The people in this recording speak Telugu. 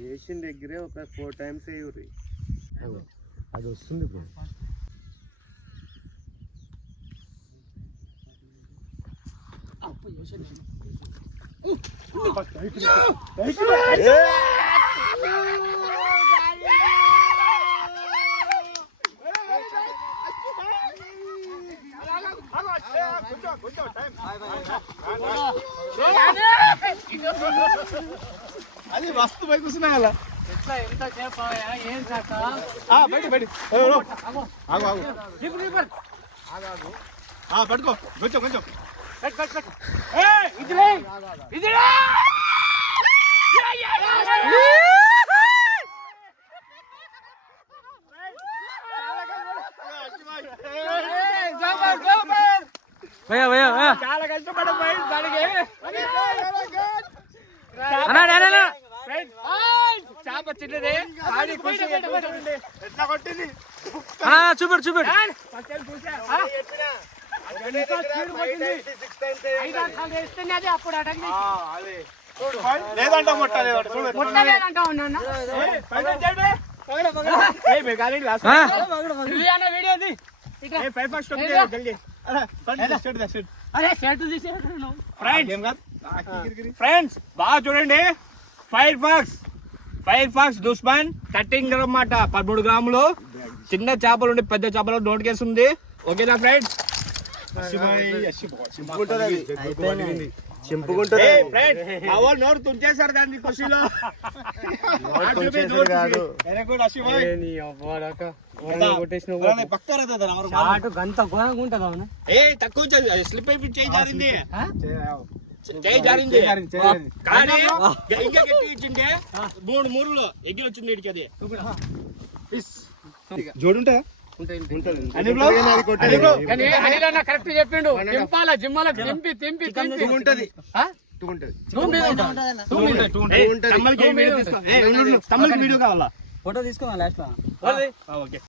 వేసిన దగ్గరే ఒక 4 times వేయుర్రి. అది వస్తుంది బ్రో. అది మస్తు పై కూర్చున్నా కదా పట్టుకో కొంచెం కొంచెం చాలా కష్టపడిపోయి చేప చిన్నది ఎట్లా కొట్టింది చూపెడు చూపెడు లేదంట మొట్ట ఫ్రెండ్స్ బాగా చూడండి. ఫైర్ ఫాక్స్ దుష్మన్ 13 గ్రామ్ అన్నమాట, 13 గ్రాములు. చిన్న చేపలు ఉండి పెద్ద చేపలు నోటికేస్తుంది. ఓకేనా ఫ్రెండ్స్? చింపుకుంటుంది నోరు తుంచేశారు దాన్ని ఖుషిలో. తక్కువ స్లిప్ అయిపోయి చేయి జారింది. కానీ ఇంకా గట్టి ఇచ్చింటే 3 మూరులో ఎగ్గి వచ్చింది వీడికి. అది జోడుంటా కరెక్ట్ చెప్పిండు. జింపాల జిమ్మాల తెంపి తెంపి తెంపి ఉంటది. వీడియో కావాలా? ఫోటో తీసుకోవాలి లాస్ట్ లో. ఓకే.